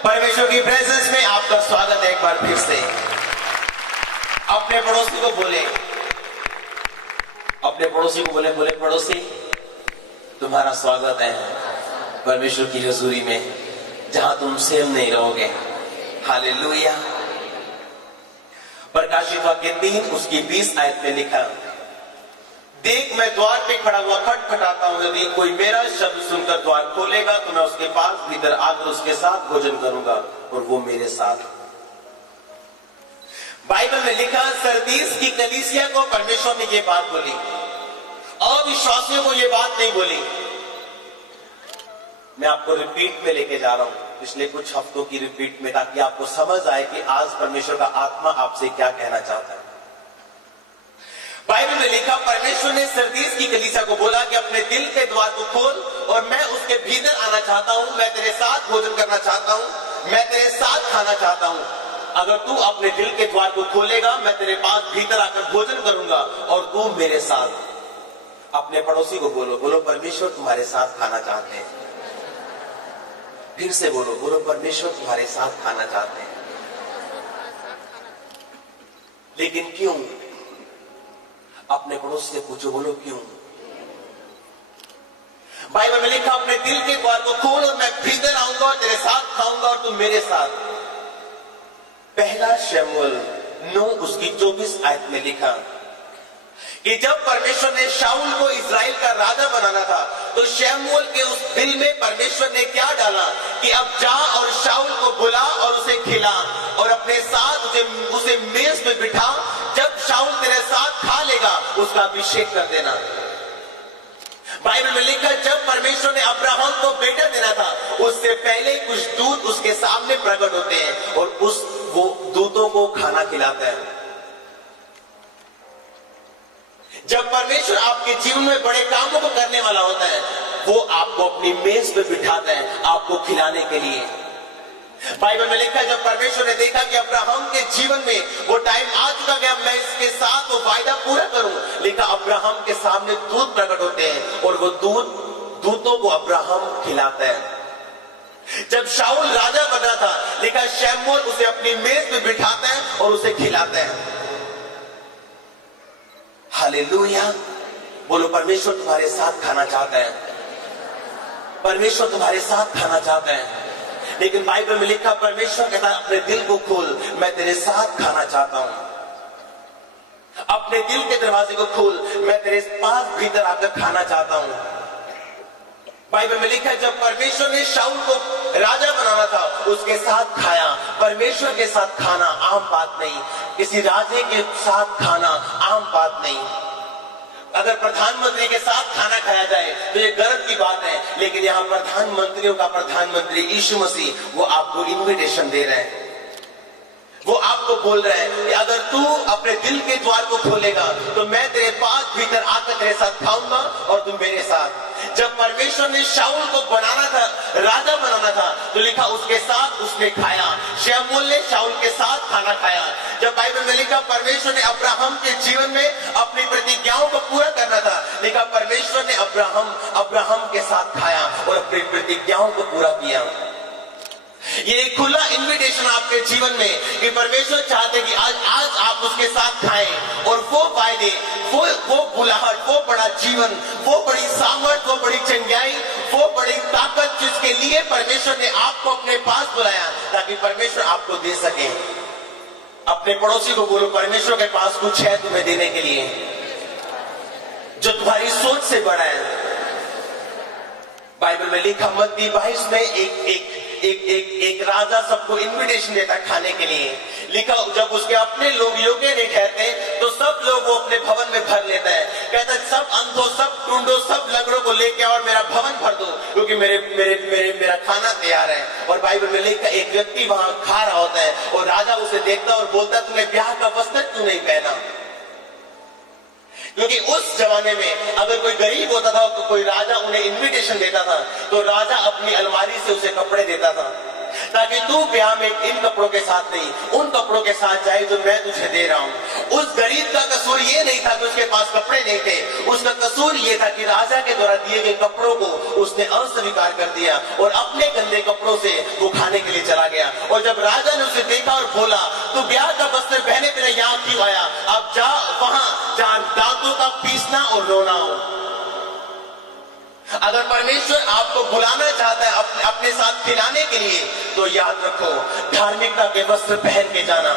परमेश्वर की प्रेजेंस में आपका स्वागत है एक बार फिर से। अपने पड़ोसी को बोले, अपने पड़ोसी को बोले, बोले पड़ोसी तुम्हारा स्वागत है परमेश्वर की हजूरी में, जहां तुम सेम नहीं रहोगे। हालेलुया। प्रकाशित वाक्य 3 उसकी 20 आयत में लिखा, देख मैं द्वार पे खड़ा हुआ खटखटाता हूं, यदि कोई मेरा शब्द सुनकर द्वार खोलेगा तो मैं उसके पास भीतर आकर उसके साथ भोजन करूंगा और वो मेरे साथ। बाइबल में लिखा, सरदीस की कलीसिया को परमेश्वर ने ये बात बोली, अविश्वासियों को ये बात नहीं बोली। मैं आपको रिपीट में लेके जा रहा हूं, पिछले कुछ हफ्तों की रिपीट में, ताकि आपको समझ आए कि आज परमेश्वर का आत्मा आपसे क्या कहना चाहता है। बाइबल में लिखा, परमेश्वर ने सरदीस की कलीसिया को बोला कि अपने दिल के द्वार को खोल और मैं उसके भीतर आना चाहता हूं, मैं तेरे साथ भोजन करना चाहता हूं, मैं तेरे साथ खाना चाहता हूं। अगर तू अपने दिल के द्वार को खोलेगा, मैं तेरे पास भीतर आकर भोजन करूंगा और तू मेरे साथ। अपने पड़ोसी को बोलो, बोलो परमेश्वर तुम्हारे साथ खाना चाहते हैं। फिर से बोलो, बोलो परमेश्वर तुम्हारे साथ खाना चाहते हैं। लेकिन क्यों? अपने पड़ोसी से पूछो, बोलो क्यों? बाइबल में लिखा, अपने दिल के द्वार को खोल और मैं भीतर आऊंगा और तेरे साथ खाऊंगा और तुम मेरे साथ। पहला शमूएल 9 उसकी 24 आयत में लिखा कि जब परमेश्वर ने शाऊल को इस्राएल का राजा बनाना था, तो शमूएल के उस दिल में परमेश्वर ने क्या डाला कि अब जा और शाऊल को बुला और उसे खिला और अपने साथ उसे मेज पे बिठा। जब शाऊल तेरे साथ खा लेगा, उसका अभिषेक कर देना। बाइबल में लिखा, जब परमेश्वर ने अब्राहम को बेटा देना था, उससे पहले कुछ दूत उसके सामने प्रकट होते हैं और वो दूतों को खाना खिलाता है। जब परमेश्वर आपके जीवन में बड़े कामों को करने वाला होता है, वो आपको अपनी मेज पे बिठाता है आपको खिलाने के लिए। बाइबल में लिखा है, जब परमेश्वर ने देखा कि अब्राहम के जीवन में वो टाइम आ चुका कि अब मैं इसके साथ वो वायदा पूरा करूं, लिखा अब्राहम के सामने दूत प्रकट होते हैं और वो दूतों को अब्राहम खिलाता है। जब शाऊल राजा बना था, लिखा शमूएल उसे अपनी मेज पे बिठाता है और उसे खिलाता है। हालेलुया। बोलो परमेश्वर तुम्हारे साथ खाना चाहता है, परमेश्वर तुम्हारे साथ खाना चाहता है। लेकिन बाइबल में लिखा, परमेश्वर कहता है अपने दिल को खोल, मैं तेरे साथ खाना चाहता हूं। अपने दिल के दरवाजे को खोल, मैं तेरे पास भीतर आकर खाना चाहता हूं। बाइबल में लिखा है, जब परमेश्वर ने शाऊल को राजा बनाना था, उसके साथ खाया। परमेश्वर के साथ खाना आम बात नहीं, किसी राजे के साथ खाना आम बात नहीं। अगर प्रधानमंत्री के साथ खाना खाया जाए तो ये गर्व की बात है, लेकिन यहाँ प्रधानमंत्रियों का प्रधानमंत्री यीशु मसीह, वो आपको इन्विटेशन दे रहे हैं। वो आपको बोल रहे हैं कि अगर तू अपने दिल के द्वार को खोलेगा तो मैं तेरे पास भीतर आकर तेरे साथ खाऊंगा और तुम मेरे साथ। जब परमेश्वर ने शाऊल को बनाना था, राजा बनाना था, तो लिखा उसके साथ उसने खाया। शमूएल ने शाऊल के साथ खाना खाया। जब बाइबल में लिखा परमेश्वर ने अब्राहम के जीवन में अपनी प्रतिज्ञाओं को पूरा करना था, लिखा परमेश्वर ने अब्राहम के साथ खाया और अपनी प्रतिज्ञाओं को पूरा किया। ये एक खुला इन्विटेशन आपके जीवन में कि परमेश्वर चाहते कि आज आप उसके साथ खाएं और वो वायदे, वो बुलाहट, वो बड़ा जीवन, वो बड़ी सामर्थ, वो बड़ी चंगाई, वो बड़ी ताकत जिसके लिए परमेश्वर ने आपको अपने पास बुलाया, ताकि परमेश्वर आपको दे सके। अपने पड़ोसी को बोलो, परमेश्वर के पास कुछ है तुम्हें देने के लिए जो तुम्हारी सोच से बड़ा है। बाइबल में लिखा मत्ती 22 में एक राजा सबको इन्विटेशन देता है खाने के लिए। लिखा जब उसके अपने लोग योग्य नहीं ठहरते तो सब लोग वो अपने भवन में भर लेता है। कहता है सब अंधों, सब टूंडों, सब लंगड़ों को लेके और मेरा भवन भर दो, क्योंकि मेरा खाना तैयार है। और बाइबल में लिखा एक व्यक्ति वहां खा रहा होता है और राजा उसे देखता और बोलता तूने ब्याह का वस्त्र क्यों नहीं पहना? क्योंकि उस जमाने में अगर कोई गरीब होता था तो कोई राजा उन्हें इन्विटेशन देता था, तो राजा अपनी अलमारी से उसे कपड़े देता था, ताकि तू ब्याह में इन कपड़ों के साथ नहीं, उन कपड़ों के साथ जाए जो मैं तुझे दे रहा हूं। उस गरीब का कसूर ये नहीं था कि उसके पास कपड़े नहीं थे, उसका कसूर ये था कि राजा के द्वारा दिए गए कपड़ों को उसने अस्वीकार कर दिया और अपने गंदे कपड़ों से वो खाने के लिए चला गया। और जब राजा ने उसे देखा और बोला, तू ब्याह का वस्त्र पहने मेरे यहाँ क्यों आया? अब जा वहां जहां दांतों का पीसना और रोना हो। अगर परमेश्वर आपको बुलाना चाहता है अपने साथ खिलाने के लिए, तो याद रखो, धार्मिकता के वस्त्र पहन के जाना।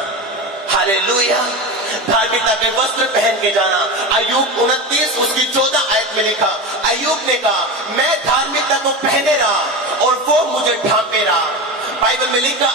हालेलुया, धार्मिकता के वस्त्र पहन के जाना। अय्यूब 29 उसकी 14 आयत में लिखा, अय्यूब ने कहा, मैं धार्मिकता को पहने रहा और वो मुझे ढांपे रहा। बाइबल में लिखा,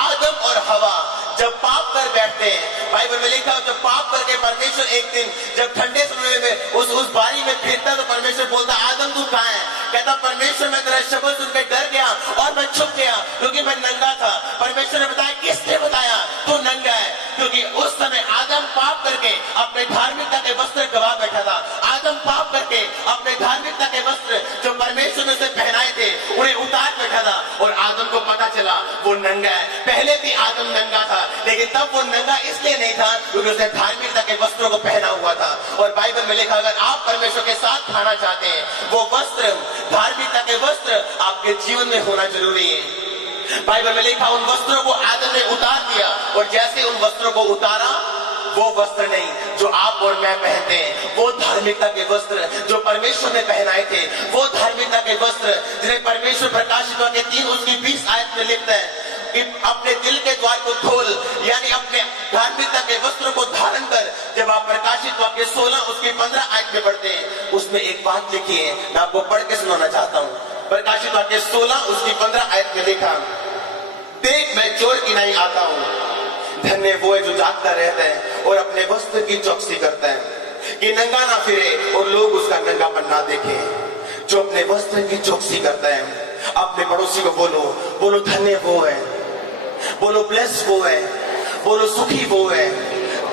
आदम और हवा जब पाप कर बैठते हैं, बाइबल में लिखा, जब पाप करके परमेश्वर एक दिन जब ठंडे समय में उस बारी में फिरता, तो परमेश्वर बोलता, आदम तू कहां है? कहता, परमेश्वर मैं तेरा शब्द सुनकर डर गया और मैं छुप गया क्योंकि मैं नंगा था। परमेश्वर ने बताया, किसने बताया तू नंगा है? क्योंकि उस समय आदम पाप करके अपने धार्मिकता के वस्त्र गवा बैठा था। आदम पाप करके अपने धार्मिकता के वस्त्र जो परमेश्वर ने उसे पहनाए थे उन्हें उतार बैठा था और आदम को पता चला वो नंगा है। पहले भी आदम नंगा था, लेकिन तब वो नंगा इसलिए नहीं था क्योंकि उसने धार्मिकता के वस्त्रों को पहना हुआ था। और बाइबल में लिखा, अगर आप परमेश्वर के साथ खाना चाहते हैं, वो वस्त्र, धार्मिकता के वस्त्र आपके जीवन में होना जरूरी है। बाइबल में लिखा, उन वस्त्रों को आदम ने उतार दिया और जैसे उन वस्त्रों को उतारा, वो वस्त्र नहीं जो आप और मैं पहनते हैं, वो धार्मिकता के वस्त्र जो परमेश्वर ने पहनाए थे, वो धार्मिकता के वस्त्र जिन्हें परमेश्वर प्रकाशित वाक्य 3 उसकी 20 आयत में लिखता है कि अपने दिल के द्वार को खोल, यानी अपने धार्मिकता के वस्त्रों को धारण कर। जब आप प्रकाशित वाक्य 16 उसकी 15 आयत में पढ़ते हैं, उसमें एक बात लिखी है, मैं आपको पढ़ के सुनाना चाहता हूँ। प्रकाशित वाक्य 16 उसकी 15 आयत में लिखा, देख मैं चोर की नहीं आता हूँ, धन्य वो है जो जागता रहता है और अपने वस्त्र की चौकसी करता है कि नंगा ना फिरे और लोग उसका नंगापन ना देखें। जो अपने वस्त्र की चौकसी करता है, अपने पड़ोसी को बोलो धन्य वो है, बोलो ब्लेस वो है, बोलो सुखी वो है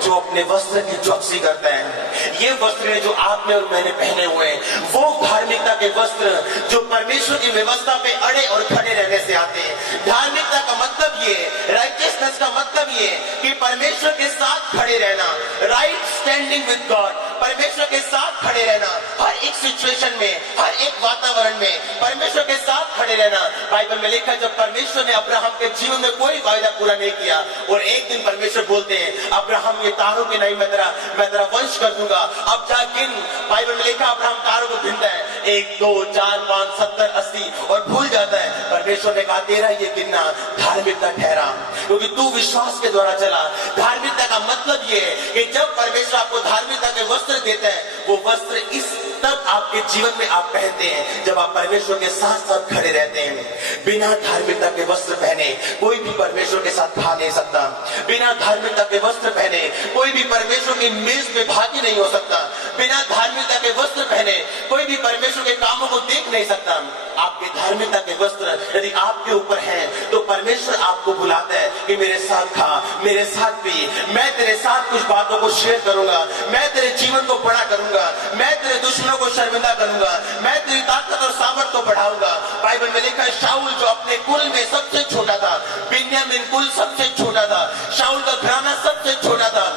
जो अपने वस्त्र की चौकसी करता है। ये वस्त्र जो आपने और मैंने पहने हुए हैं, वो धार्मिकता के वस्त्र जो परमेश्वर की व्यवस्था पे अड़े और खड़े रहने से आते हैं। धार्मिकता का मतलब ये, राइटियसनेस का मतलब ये कि परमेश्वर के साथ खड़े रहना, राइट स्टैंडिंग विद गॉड, परमेश्वर के साथ खड़े रहना, हर एक सिचुएशन में, हर एक वातावरण में परमेश्वर के साथ खड़े रहना। बाइबल में लिखा, जब परमेश्वर ने अब्राहम के जीवन में कोई वायदा पूरा नहीं किया और एक दिन परमेश्वर बोलते हैं, अब्राहम ये तारों की नहीं, मैं तेरा वंश कर दूंगा, अब जा गिन। बाइबल में लिखा, अब्राहम तारों को गिनता है, 1 2 4 5 70 80 और भूल जाता है। परमेश्वर ने कहा, तेरा ये गिनना धार्मिकता ठहरा, क्योंकि तू विश्वास के द्वारा चला। धार्मिकता का मतलब ये है कि जब परमेश्वर आपको धार्मिकता के वस्त्र देता है, वो वस्त्र इस तब आपके जीवन में आप पहनते हैं जब आप परमेश्वर के साथ साथ खड़े रहते हैं। बिना धार्मिकता के वस्त्र पहने कोई भी परमेश्वर के साथ खा नहीं सकता। बिना धार्मिकता के वस्त्र पहने कोई भी परमेश्वर की मेज में भागी नहीं हो सकता। बिना धार्मिकता के वस्त्र पहने कोई भी परमेश्वर के कामों को देख नहीं सकता। आपके धार्मिकता के वस्त्र यदि आपके ऊपर हैं, तो परमेश्वर आपको बुलाता है कि मेरे साथ खा, मेरे साथ पी, मैं तेरे साथ कुछ बातों को शेयर करूंगा, मैं तेरे जीवन को बड़ा करूंगा, मैं तेरे दुश्मनों को शर्मिंदा करूंगा, मैं तेरी ताकत और सामर्थ को बढ़ाऊंगा। बाइबल में लिखा है, शाऊल जो अपने कुल में सबसे छोटा था, बिन्यामीन कुल सबसे छोटा था, शाऊल का घराना सबसे छोटा था।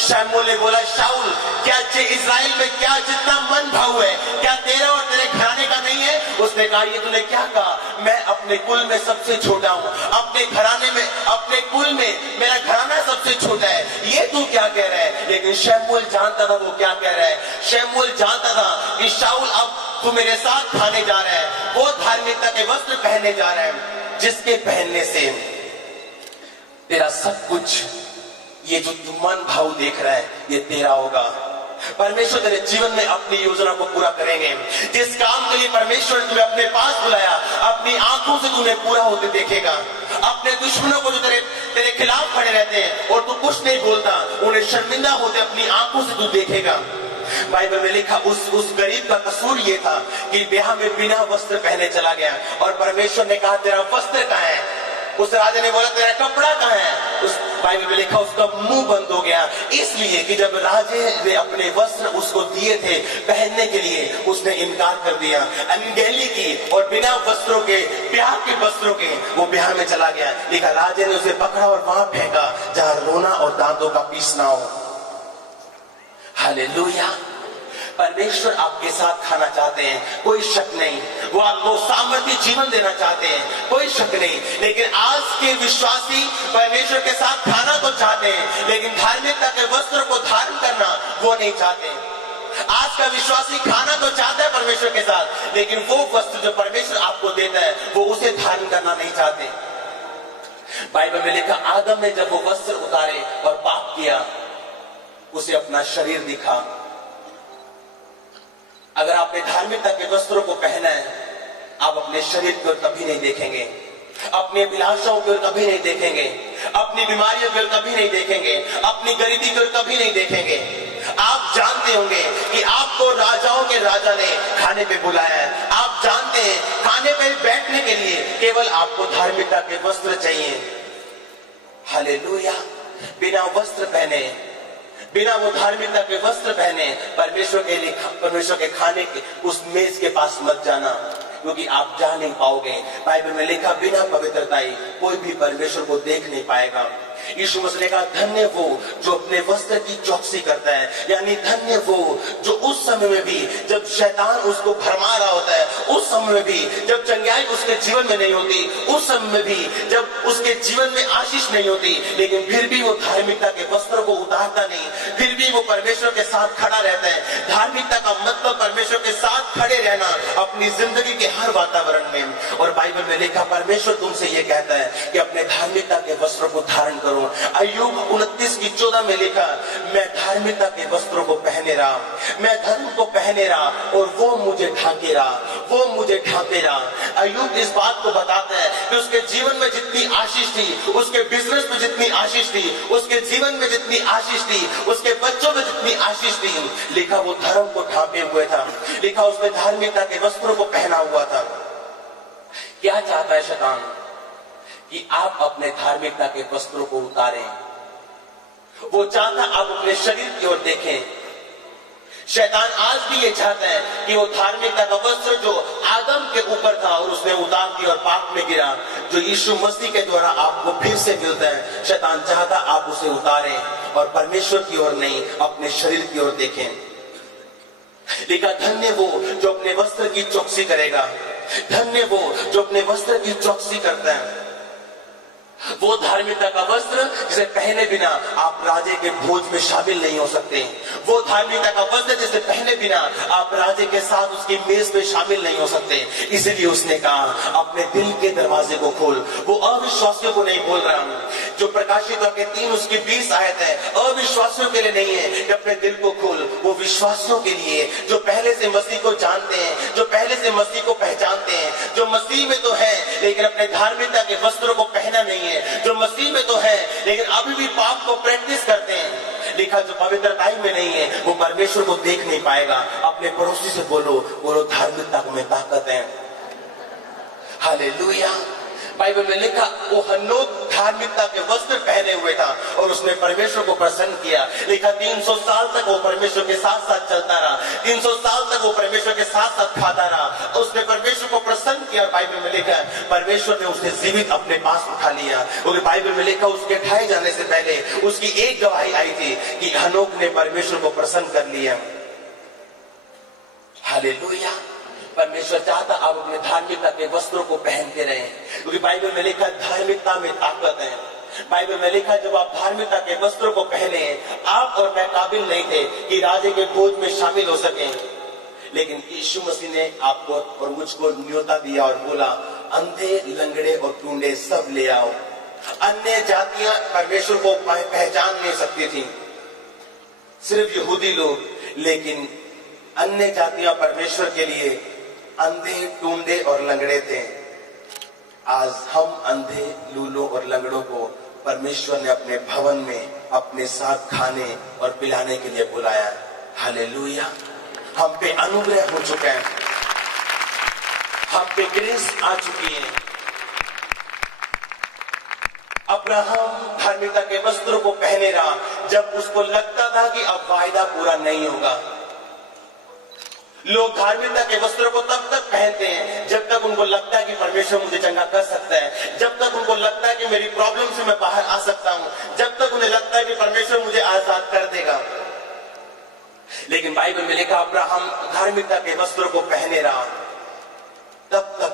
शमूएल ने बोला, शाऊल क्या इस्राएल में क्या जितना मन भाव है, क्या तेरा और तेरे घराने का नहीं है? उसने कहा, ये तूने क्या कहा? मैं अपने कुल में सबसे छोटा हूँ, अपने घराने में, अपने कुल में मेरा घराना सबसे छोटा है, ये तू क्या कह रहा है? लेकिन शमूएल जानता था वो क्या कह रहा है। शमूएल जानता था कि शाऊल अब तू मेरे साथ खाने जा रहा है, वो धार्मिकता के वस्त्र पहनने जा रहा है जिसके पहनने से तेरा सब कुछ, ये जो तू मन भाव देख रहा है, ये तेरा होगा। परमेश्वर तेरे जीवन में अपनी योजना को पूरा करेंगे। जिस काम के लिए परमेश्वर ने तुम्हें अपने पास बुलाया, अपनी आंखों से तुम्हें पूरा होते देखेगा। अपने दुश्मनों को जो तेरे खिलाफ खड़े रहते हैं और तू कुछ नहीं बोलता, उन्हें शर्मिंदा होते अपनी आंखों से तू देखेगा। बाइबल में लिखा, उस गरीब का कसूर ये था कि ब्याह में बिना वस्त्र पहने चला गया और परमेश्वर ने कहा, तेरा वस्त्र कहाँ है? उस राजा ने बोला, तेरा कपड़ा कहाँ है? उस बाइबल में लिखा, उसका मुंह बंद हो गया, इसलिए कि जब राजे ने अपने वस्त्र उसको दिए थे पहनने के लिए, उसने इनकार कर दिया। अनगहली की और बिना वस्त्रों के, ब्याह के वस्त्रों के वो ब्याह में चला गया। लिखा, राजे ने उसे पकड़ा और वहां फेंका जहां रोना और दांतों का पीसना हो। हालेलुया। परमेश्वर आपके साथ खाना चाहते हैं, कोई शक नहीं। वो आपको सामर्थ्य जीवन देना चाहते हैं, कोई शक नहीं। लेकिन आज के विश्वासी परमेश्वर के साथ खाना तो चाहते हैं, लेकिन धार्मिकता के वस्त्र को धारण करना वो नहीं चाहते। आज का विश्वासी खाना तो चाहता है परमेश्वर के साथ, लेकिन वो वस्त्र जो परमेश्वर आपको देता है वो उसे धारण करना नहीं चाहते। बाइबल में लिखा, आदम ने जब वो वस्त्र उतारे और पाप किया, उसे अपना शरीर दिखा। अगर आपने धार्मिकता के वस्त्रों को पहना है, आप अपने शरीर की ओर कभी नहीं देखेंगे, अपनी अभिलाषाओं की ओर कभी नहीं देखेंगे, अपनी बीमारियों की ओर कभी नहीं देखेंगे, अपनी गरीबी की ओर कभी नहीं देखेंगे। आप जानते होंगे कि आपको राजाओं के राजा ने खाने पे बुलाया है। आप जानते हैं खाने पे बैठने के लिए केवल आपको धार्मिकता के वस्त्र चाहिए। हालेलुया। बिना वस्त्र पहने, बिना वो धार्मिकता के वस्त्र पहने परमेश्वर के खाने के उस मेज के पास मत जाना, क्योंकि आप जा नहीं पाओगे। बाइबल में लिखा, बिना पवित्रता कोई भी परमेश्वर को देख नहीं पाएगा। यीशु मसीह ने कहा, धन्य वो जो अपने वस्त्र की चौकसी करता है, यानी धन्य वो जो उस समय में भी जब शैतान उसको भरमा रहा होता है, उस समय में भी जब चंगाई उसके जीवन में नहीं होती, उस समय में भी जब उसके जीवन में आशीष नहीं होती, लेकिन फिर भी वो धार्मिकता के वस्त्र को उतारता नहीं, फिर भी वो परमेश्वर के साथ खड़ा रहता है। धार्मिकता का मतलब परमेश्वर के साथ खड़े रहना अपनी जिंदगी के हर वातावरण में। और बाइबल में लिखा, परमेश्वर तुमसे ये कहता है कि अपने धार्मिकता के वस्त्रों को धारण करो। अय्यूब 29:14 में लिखा, मैं धार्मिकता के वस्त्रों को पहने रहा, मैं धर्म को पहने रहा और वो मुझे ढांके रहा, वो मुझे ढांके रहा। अय्यूब इस बात को बताता है कि उसके जीवन में जितनी आशीष थी, उसके बिजनेस में जितनी आशीष थी, उसके जीवन में जितनी आशीष थी, उसके बच्चों में जितनी आशीष थी, लिखा वो धर्म को ढांपे हुए था, लिखा उसने धार्मिकता के वस्त्रों को पहना हुआ था। क्या चाहता है शैतान? कि आप अपने धार्मिकता के वस्त्रों को उतारें। वो चाहता आप अपने शरीर की ओर देखें। शैतान आज भी ये चाहता है कि वो धार्मिकता का वस्त्र जो आदम के ऊपर था और उसने उतार दिया और पाप में गिरा, जो यीशु मसीह के द्वारा आपको फिर से मिलता है, शैतान चाहता आप उसे उतारें और परमेश्वर की ओर नहीं, अपने शरीर की ओर देखें। लिखा, धन्य वो जो अपने वस्त्र की चौकसी करेगा, धन्य वो जो अपने वस्त्र की चौकसी करता है। वो धार्मिकता का वस्त्र जिसे पहने बिना आप राजे के भोज में शामिल नहीं हो सकते। वो धार्मिकता का वस्त्र जिसे पहने बिना आप राजे के साथ उसकी मेज में शामिल नहीं हो सकते। इसलिए उसने कहा, अपने दिल के दरवाजे को खोल। वो अविश्वासियों को नहीं बोल रहा हूं, जो प्रकाशित वाक्य 3:20 आयत है, अविश्वासियों के लिए नहीं है कि अपने दिल को खोल। वो विश्वासियों के लिए जो पहले से मसीह को जानते हैं, जो पहले से मसीह को पहचानते हैं, जो मसीह में तो है लेकिन अपने धार्मिकता के वस्त्रों को पहना नहीं है, जो मसीह में तो है लेकिन अभी भी पाप को प्रैक्टिस करते हैं। लिखा, जो पवित्रता में नहीं है वो परमेश्वर को देख नहीं पाएगा। अपने पड़ोसी से बोलो धार्मिकता में ताकत है। हालेलुया। बाइबल में लिखा, वो हनोक धार्मिकता के वस्त्र पहने हुए था और उसने परमेश्वर को प्रसन्न किया। लिखा, 300 साल तक वो परमेश्वर के साथ साथ चलता रहा, 300 साल तक वो परमेश्वर के साथ साथ खाता रहा। उसने परमेश्वर को प्रसन्न किया। बाइबल में लिखा, परमेश्वर ने उसे जीवित अपने पास उठा लिया। क्योंकि बाइबल में लिखा, उसके ठाए जाने से पहले उसकी एक गवाही आई थी कि हनोक ने परमेश्वर को प्रसन्न कर लिया। हालेलुया। परमेश्वर चाहता आप अपने धार्मिकता के वस्त्रों को पहनते रहें, क्योंकि बाइबल में लिखा, धार्मिकता में ताकत है। बाइबल में लिखा, जब आप धार्मिकता के वस्त्रों को पहने, आप और मैं काबिल नहीं थे कि राजे के भोज में शामिल हो सकें, लेकिन यीशु मसीह ने आपको और मुझको न्योता दिया और बोला, अंधे, लंगड़े और टूंडे सब ले आओ। अन्य जातियां परमेश्वर को पहचान नहीं सकती थी, सिर्फ यहूदी लोग, लेकिन अन्य जातियां परमेश्वर के लिए अंधे, टूंडे और लंगड़े थे। आज हम अंधे, लूलों और लंगड़ों को परमेश्वर ने अपने भवन में अपने साथ खाने और पिलाने के लिए बुलाया। हालेलुया। हम पे अनुग्रह हो चुका है, हम पे ग्रेस आ चुकी है। अब्राहम धार्मिकता के वस्त्रों को पहने रहा जब उसको लगता था कि अब वायदा पूरा नहीं होगा। लोग धार्मिकता के वस्त्रों को तब तक पहनते हैं जब तक उनको लगता है कि परमेश्वर मुझे चंगा कर सकता है, जब तक उनको लगता है कि मेरी प्रॉब्लम से मैं बाहर आ सकता हूं, जब तक उन्हें लगता है कि परमेश्वर मुझे आजाद कर देगा। बाइबल में लिखा अब्राहम धार्मिकता के वस्त्रों को पहने रहा, तब तक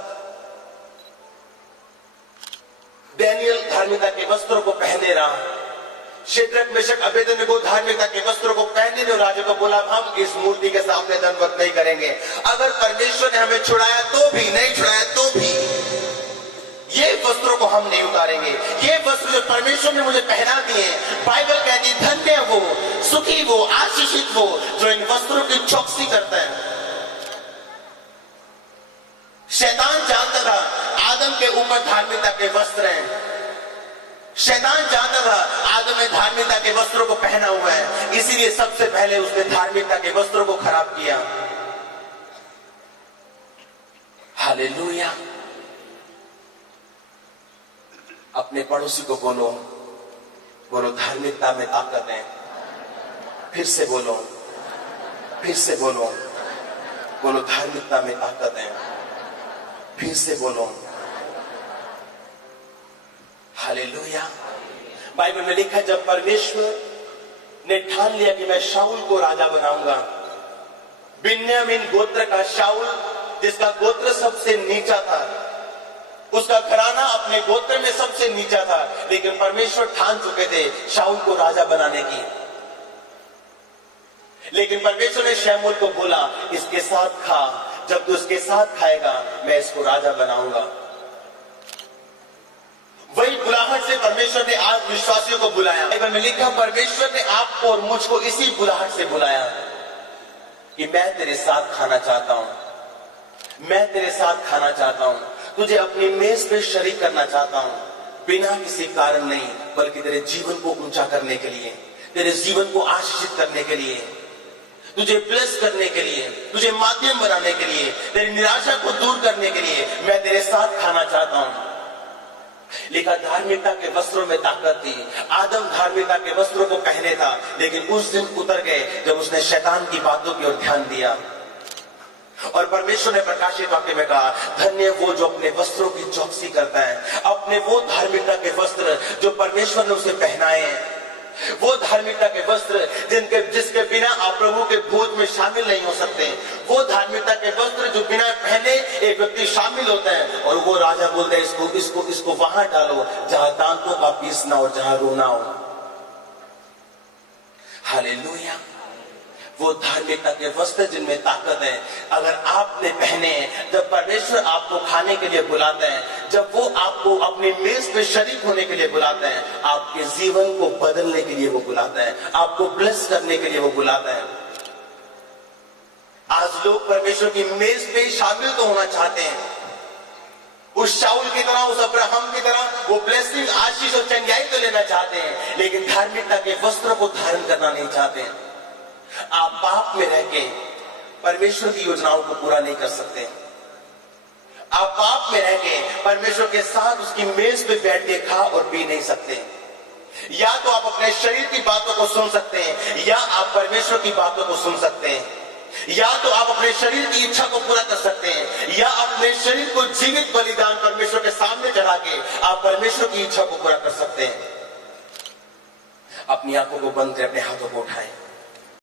डैनियल धार्मिकता के वस्त्रों को पहने रहा, शेद्रक मेशक अबेदनगो धार्मिकता के वस्त्रों को पहने ने राजा को बोला हम इस मूर्ति के सामने दंडवत नहीं करेंगे। अगर परमेश्वर ने हमें छुड़ाया तो भी, नहीं छुड़ाया तो भी ये वस्त्रों को हम नहीं उतारेंगे। ये वस्त्र जो परमेश्वर ने मुझे पहना दिए, बाइबल कहती धन्य वो, सुखी वो, आशीषित वो जो इन वस्त्रों की चौकसी करता है। शैतान जानता था आदम के ऊपर धार्मिकता के वस्त्र हैं, शैतान जानता था आदम ने धार्मिकता के वस्त्रों को पहना हुआ है, इसीलिए सबसे पहले उसने धार्मिकता के वस्त्रों को खराब किया। हालेलुया। अपने पड़ोसी को बोलो, बोलो धार्मिकता में ताकत है। फिर से बोलो, फिर से बोलो, बोलो धार्मिकता में ताकत है। फिर से बोलो हालेलुया। बाइबल में लिखा जब परमेश्वर ने ठान लिया कि मैं शाऊल को राजा बनाऊंगा, बिन्यामीन गोत्र का शाऊल जिसका गोत्र सबसे नीचा था, उसका घराना अपने गोत्र में सबसे नीचा था, लेकिन परमेश्वर ठान चुके थे शाऊल को राजा बनाने की। लेकिन परमेश्वर ने शमूएल को बोला इसके साथ खा, जब तू इसके साथ खाएगा मैं इसको राजा बनाऊंगा। वही बुलाहट से परमेश्वर ने आज विश्वासियों को बुलाया। बाइबल में लिखा परमेश्वर ने आपको और मुझको इसी बुलाहट से बुलाया कि मैं तेरे साथ खाना चाहता हूं, मैं तेरे साथ खाना चाहता हूं, तुझे अपनी मेज पे शरीक करना चाहता हूं, बिना किसी कारण नहीं बल्कि तेरे जीवन को ऊंचा करने के लिए, तेरे जीवन को आशीषित करने के लिए, तुझे ब्लेस करने के लिए, तुझे माध्यम बनाने के लिए, तेरी निराशा को दूर करने के लिए मैं तेरे साथ खाना चाहता हूं। लिखा धार्मिकता के वस्त्रों में ताकत थी। आदम धार्मिकता के वस्त्रों को पहने था, लेकिन उस दिन उतर गए जब उसने शैतान की बातों की ओर ध्यान दिया। और परमेश्वर ने प्रकाशित वाक्य में कहा धन्य वो जो अपने वस्त्रों की चौकसी करता है, अपने वो धार्मिकता के वस्त्र जो परमेश्वर ने उसे पहनाए हैं, वो धार्मिकता के वस्त्र जिसके बिना आप प्रभु के भोज में शामिल नहीं हो सकते, वो धार्मिकता के वस्त्र जो बिना पहने एक व्यक्ति शामिल होता है। और वो राजा बोलते हैं इसको इसको इसको वहां डालो जहां दांतों का पीसना और जहां रोना हो। हालेलुया। वो धार्मिकता के वस्त्र जिनमें ताकत है, अगर आपने पहने, जब परमेश्वर आपको खाने के लिए बुलाता है, जब वो आपको अपनी मेज पे शरीक होने के लिए बुलाता है, आपके जीवन को बदलने के लिए वो बुलाता है, आपको ब्लेस करने के लिए वो बुलाता है। आज लोग परमेश्वर की मेज पे शामिल तो होना चाहते हैं, उस शाऊल की तरह, उस अब्राहम की तरह वो ब्लेसिंग, आशीष और चंगाई तो लेना चाहते हैं, लेकिन धार्मिकता के वस्त्र को धारण करना नहीं चाहते हैं। आप पाप में रह के परमेश्वर की योजनाओं को पूरा नहीं कर सकते। आप पाप में रह के परमेश्वर के साथ उसकी मेज पे बैठ के खा और पी नहीं सकते। या तो आप अपने शरीर की बातों को सुन सकते हैं, या आप परमेश्वर की बातों को सुन सकते हैं। या तो आप अपने शरीर की इच्छा को पूरा कर सकते हैं, या अपने शरीर को जीवित बलिदान परमेश्वर के सामने चढ़ा के आप परमेश्वर की इच्छा को पूरा कर सकते हैं। अपनी आंखों को बंद करें, अपने हाथों को उठाएं।